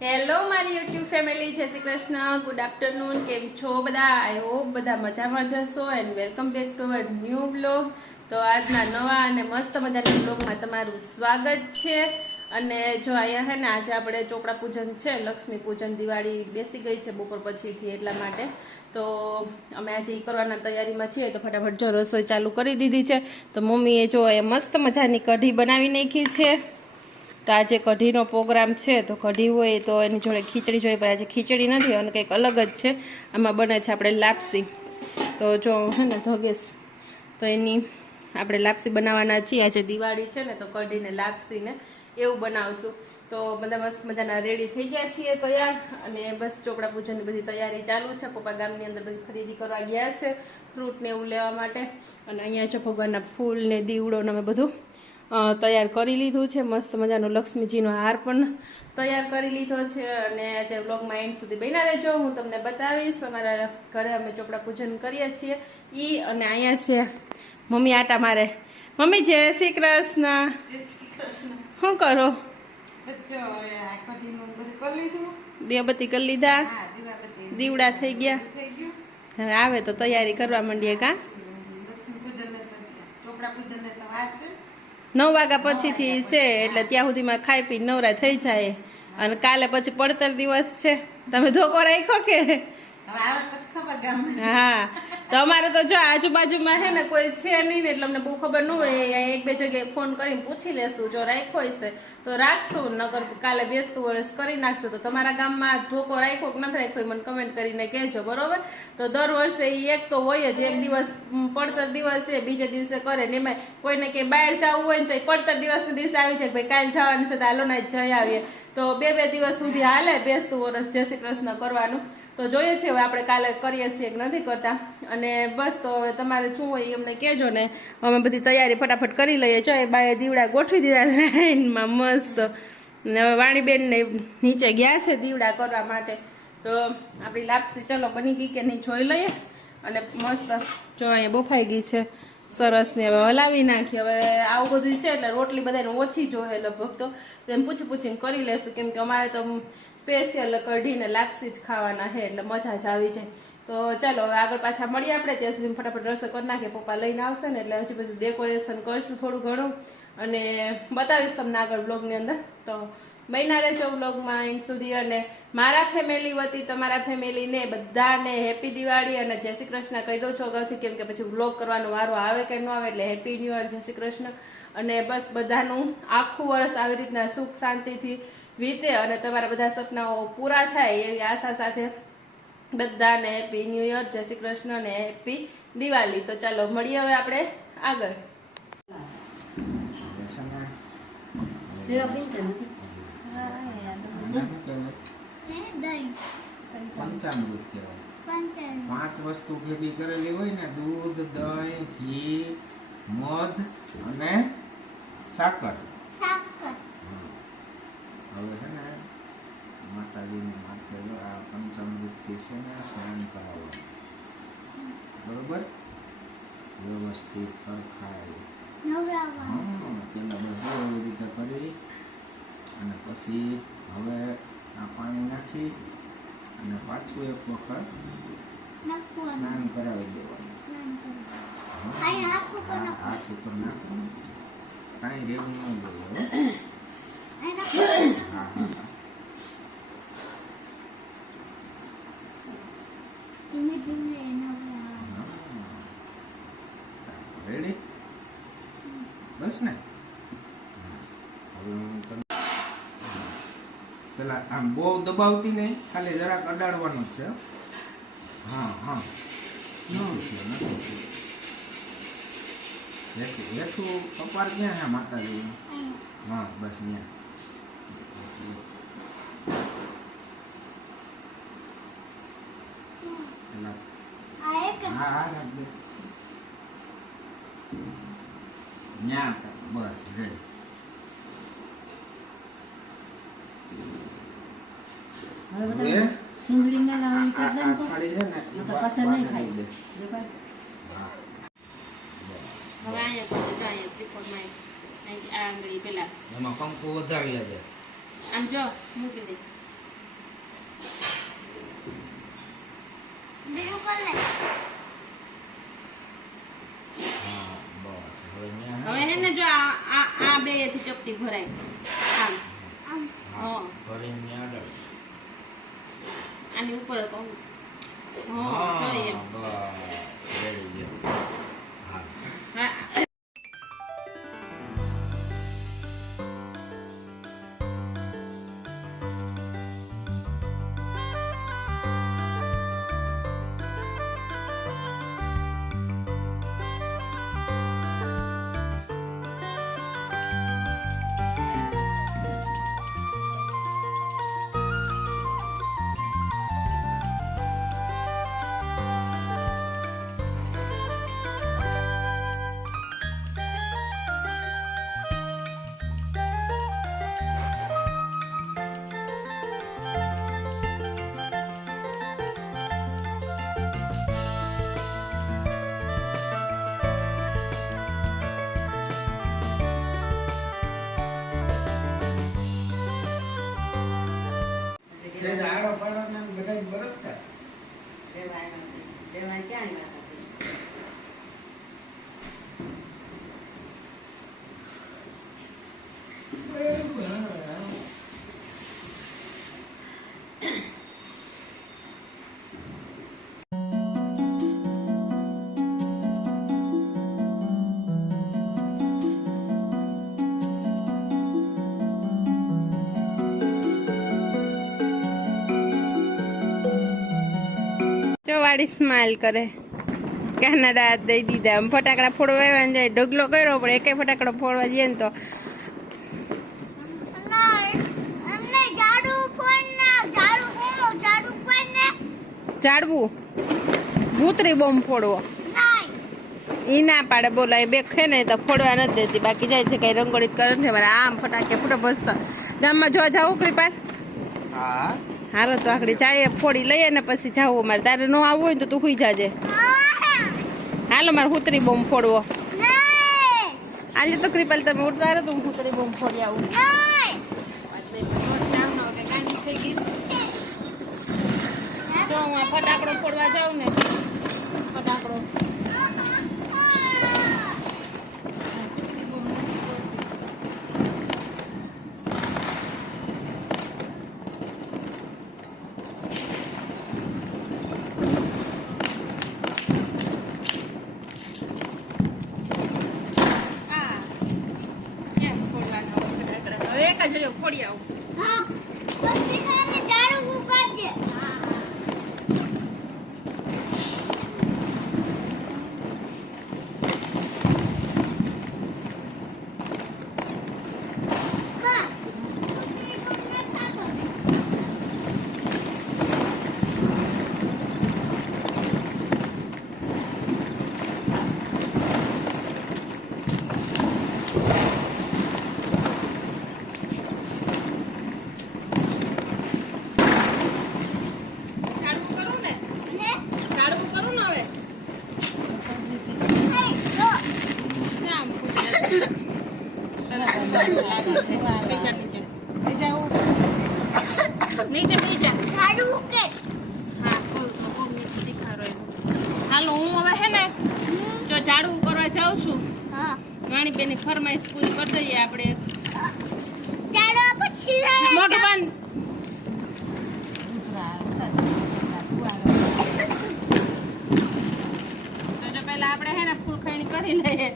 Hello મારી YouTube family, જય Shri Krishna, good afternoon. કેમ છો બધા? આઈ હોપ બધા મજામાં જશો and welcome back to our new blog. તો આજના નવા અને મસ્ત મજાના બ્લોગમાં તમારું સ્વાગત છે. અને જો અહીંયા હે ને આજે આપણે ચોપડા પૂજન છે, લક્ષ્મી પૂજન, દિવાળી બેસી ગઈ છે બપોર પછીથી, એટલા માટે તો અમે આજે એ કરવાના તૈયારીમાં છીએ. તો ફટાફટ જો રસોઈ ચાલુ કરી દીધી છે. તો મમ્મીએ જો એ મસ્ત મજાની કઢી બનાવી નાખી છે. તો આજે કઢીનો પ્રોગ્રામ છે, તો કઢી હોય તો એની જોડે ખીચડી જોઈએ, પણ આજે ખીચડી નથી અને કંઈક અલગ જ છે. આમાં બને છે આપણે લાપસી. તો જો હે ને ધગેશ, તો એની આપણે લાપસી બનાવવાના છીએ. આજે દિવાળી છે ને, તો કઢીને લાપસીને એવું બનાવશું. તો બધા મસ્ત મજાના રેડી થઈ ગયા છીએ તૈયાર, અને બસ ચોપડા પૂજનની બધી તૈયારી ચાલુ છે. પપ્પા ગામની અંદર બધી ખરીદી કરવા ગયા છે ફ્રૂટ ને એવું લેવા માટે. અને અહીંયા જો ભગવાનના ફૂલ ને દીવડો ને અમે બધું તૈયાર કરી લીધું છે. મસ્ત મજાનો લક્ષ્મીજીનો હાર પણ તૈયાર કરી લીધો છે. અને આજે વ્લોગમાં એન્ડ સુધી બન્યા રહેજો, હું તમને બતાવીશ. અમારા ઘરે અમે ચોપડા પૂજન કરીએ છીએ ઈ. અને અહીંયા છે મમ્મી આટા મારે. મમ્મી જય શ્રી કૃષ્ણ. શું કરો? દીવાબત્તી કરી લીધા, દીવડા થઈ ગયા. હવે આવે તો તૈયારી કરવા માંડીએ. કા 9 વાગ્યા પછીથી છે, એટલે ત્યાં સુધીમાં ખાઈ પી નવરા થઈ જાય. અને કાલે પછી પડતર દિવસ છે. તમે ધોકો રાખ્યો કે? હા, તો અમારે તો જો આજુબાજુમાં હે ને કોઈ છે નહીં ને, એટલે અમને બહુ ખબર ન હોય. એક બે જગ્યાએ ફોન કરીને પૂછી લેશું, જો રાખ્યો હશે તો રાખશું, નકર કાલે બેસતું વર્ષ કરી નાખશું. તો તમારા ગામમાં ધોકો રાખ્યો કે નથી રાખ્યો મને કમેન્ટ કરીને કહેજો, બરોબર? તો દર વર્ષે એક તો હોય જ, એક દિવસ પડતર દિવસ છે, બીજે દિવસે કરે ને. એમાં કોઈને કે બહાર જવું હોય ને તો પડતર દિવસના દિવસે આવી જાય, ભાઈ કાલે જવાનું છે તો હાલો ના જઈ આવીએ. તો બે દિવસ સુધી હાલે બેસતું વર્ષ જય શ્રી કૃષ્ણ કરવાનું. તો જોઈએ છીએ હવે આપણે કાલે કરીએ છીએ કે નથી કરતા. અને બસ તો હવે તમારે શું હોય અમને કહેજો ને, અમે બધી તૈયારી ફટાફટ કરી લઈએ. જો એ બાએ દીવડા ગોઠવી દીધા લાઈનમાં મસ્ત. ને હવે વાણીબેન ને નીચે ગયા છે દીવડા કરવા માટે. તો આપણી લાપસી ચલો બની ગઈ કે નહીં જોઈ લઈએ. અને મસ્ત જો અહીંયા બફાઈ ગઈ છે સરસ ને. હવે હલાવી નાખી. હવે આવું બધું છે એટલે રોટલી બધાને ઓછી જોઈએ લગભગ, તો એમ પૂછીને કરી લેશું. કેમ કે અમારે તો સ્પેશિયલ કઢીને લાપસી જ ખાવાના છે, એટલે મજા જ આવી જાય. તો ચાલો હવે આગળ પાછા મળીએ આપણે. ત્યાં સુધી ફટાફટ રસોઈ કરી નાખીએ. પપ્પા લઈને આવશે ને એટલે હજી બધું ડેકોરેશન કરશું થોડું ઘણું, અને બતાવીશ તમને આગળ બ્લોગની અંદર. તો બન્યા રહેજો બ્લોગમાં એન્ડ સુધી. અને મારા ફેમિલી વતી તમારા ફેમિલીને બધાને હેપી દિવાળી અને જય શ્રી કૃષ્ણ કહી દઉં છું અગાઉથી, કેમ કે પછી બ્લોગ કરવાનો વારો આવે કે ન આવે. એટલે હેપી ન્યૂ યર, જય શ્રી કૃષ્ણ. અને બસ બધાનું આખું વર્ષ આવી રીતના સુખ શાંતિથી વીતે અને તમારા બધા સપનાઓ પૂરા થાય એવી આશા સાથે બધાને હેપી ન્યૂ યર, જય શ્રી કૃષ્ણ અને હેપી દિવાળી. તો ચાલો મળીએ હવે આપણે આગળ. પંચામૃત કહેવાય. 5 વસ્તુ ભેગી કરેલી હોય ને, દૂધ, દહીં, ઘી, મધ અને સાકર. હવે છે ને માતાજીને માથે આ પંચામૃતથી છે ને સ્નાન કરાવવાનું, બરોબર? વ્યવસ્થિત હરખાય તેના બધું એવી રીતે કરી અને પછી હવે આ પાણી નાખી અને પાછું એક વખત સ્નાન કરાવી દેવાનું. હાથ ઉપર નાખવાનું, કાંઈ રેવું ન જોઈએ. હા હા, રેડી? બસ ને. હવે હું તમને પેલા આમ બહુ દબાવતી નહીં, ખાલી જરાક અડાડવાનું જ છે. હા હા, હેઠું કપાર ક્યાં છે માતાજીનું? હા બસ ત્યાં. હા રાખ દે ન્યા, બસ રેડી. એમાં કંકુ વધારી દે. આમ જો મૂકી દે. આ બે થી ચપટી ભરાય આમ હા ભરીને આગળ. આની ઉપર કહું હા હા, તો એમ બસ રેડી ગયો. હા હા તે આડો પાડોને બધાય બરફ થાય. જો વાળી સ્માઈલ કરે કેનેડા દઈ દીધા આમ ફટાકડા ફોડવા આવ્યા ને જાય ઢગલો કર્યો પણ એકે ફટાકડો ફોડવા જઈએ ને તો ઝાડવું ભૂતરી બોમ્બ ફોડવો ઈ ના પાડે બોલાય બે ખે ને તો ફોડવા નથી દેતી બાકી જાય છે કઈ રંગોળી કરે છે મારે આમ ફટાકે ફૂટે ભસતા ગામમાં જોવા જાવું કૃપા હા હારો તો આખડી ચાય ફોડી લઈએ ને પછી જાવું મારે તારે ન આવવું હોય ને તો તું હુઈ જાજે હાલો મારે હુતરી બોમ્બ ફોડવો આજે તો કૃપાલ તમે ઉઠવા તો હું હુતરી બોમ્બ ફોડી આવું જો હું આ ફટાકડો ફોડવા જાઉં ને ફટાકડો એક જ ફોડી આવું હાલો હું હવે હે ને જો ઝાડવું કરવા જાઉં છું નાની બેની ફરમાઈશ પૂરી કરી દઈએ આપણે મોટું બંધ તો પેલા આપણે હે ને ફૂલ ખાણી કરી લઈએ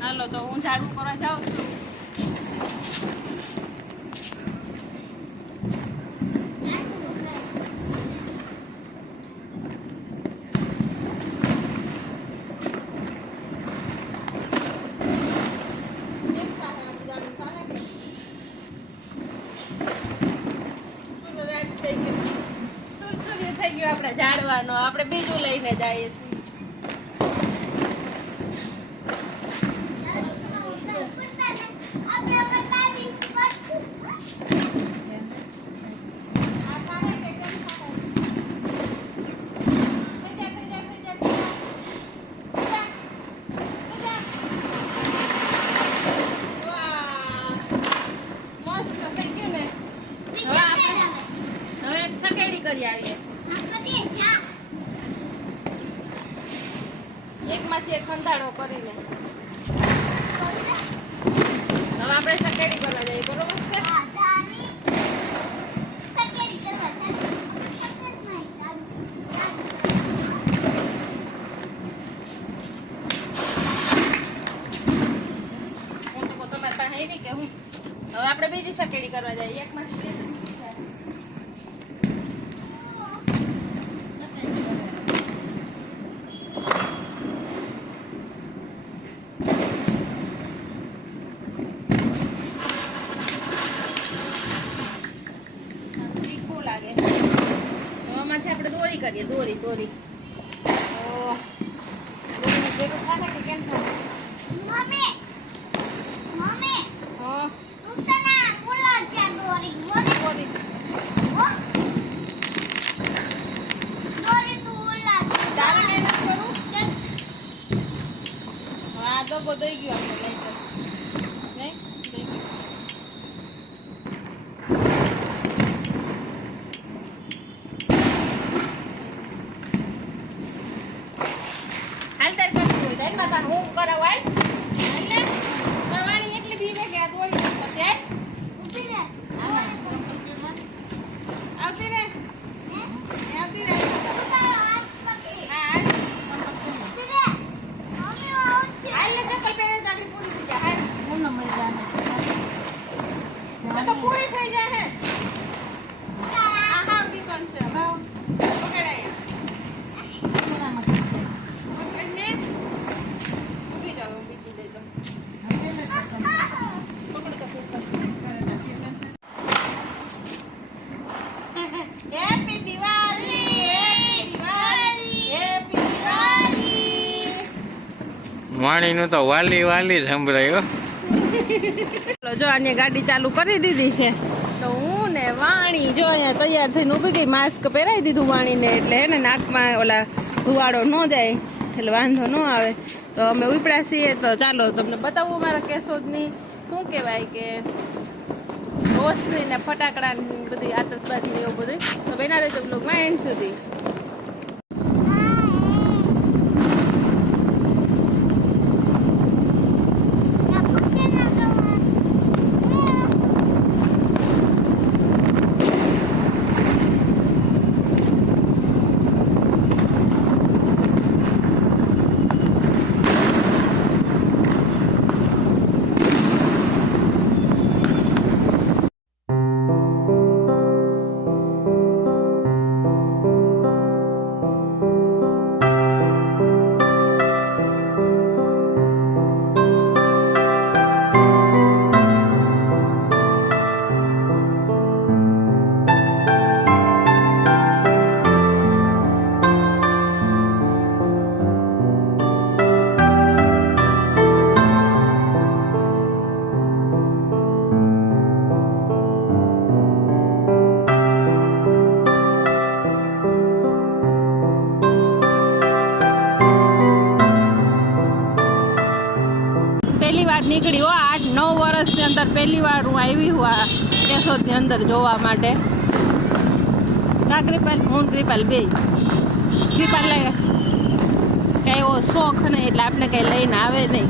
હાલો તો હું ઝાડુ કરવા જાઉં છું થઈ ગયું આપણે ઝાડવાનો આપણે બીજું લઈને જઈએ છીએ કરી આવીએ એકમાંથી એક ખંધાડો કરીને હવે આપણે સકેડી કરવા જઈએ, બરોબર છે? હું તો કહું તમારી પાસે એવી કે હું હવે આપણે બીજી સકેડી કરવા જઈએ, એકમાંથી બે તીખું લાગે. એમાંથી આપણે દોરી કરીએ, દોરી દોરી દોરીને ભેગું થાય કે કેમ થાય? હા દોરી તારે મહેનત કરું. હા દગો દઈ ગયો આપણે લઈ જાઓ. નહીં દઈ ગયો. હાલ તારી પાસે હોય તારી માથા હું કરાવાય એટલે વાણી એટલી ભીને કે આ દોરી નથી આવતી રે આવતી રે હાલ ને ચપ્પલ પહેરે તો આપણી પૂરી થઈ જાય. હાલ તો પૂરી થઈ જાય. આહા કી કોણ છે પકડાય પકડને ઊભી જાવ બીજી દે તો પકડ તો happy Diwali happy Diwali happy Diwali. વાણીનું તો વાલી વાલી સંભળાયો. જો આને ગાડી ચાલુ કરી દીધી છે તો હું ને વાણી જો અહીંયા તૈયાર થઈને ઊભી ગઈ. માસ્ક પહેરાવી દીધું વાણીને એટલે હે ને નાકમાં ઓલા ધુવાડો ન જાય એટલે વાંધો ન આવે. તો અમે ઉપડ્યા છીએ તો ચાલો તમને બતાવું મારા કેશોદની શું કહેવાય કે રોશની ને ફટાકડા બધી આતશબાજી ને એવું બધું. તો બેના રહેજો બ્લોગમાં એન્ડ સુધી. નીકળી હો 8-9 વર્ષની અંદર પહેલી વાર હું આવી હું આ કેશોદની અંદર જોવા માટે. કા કૃપાલ હું કૃપાલ બે કૃપાલ કઈ એવો શોખ નહીં એટલે આપણે કઈ લઈને આવે નહીં.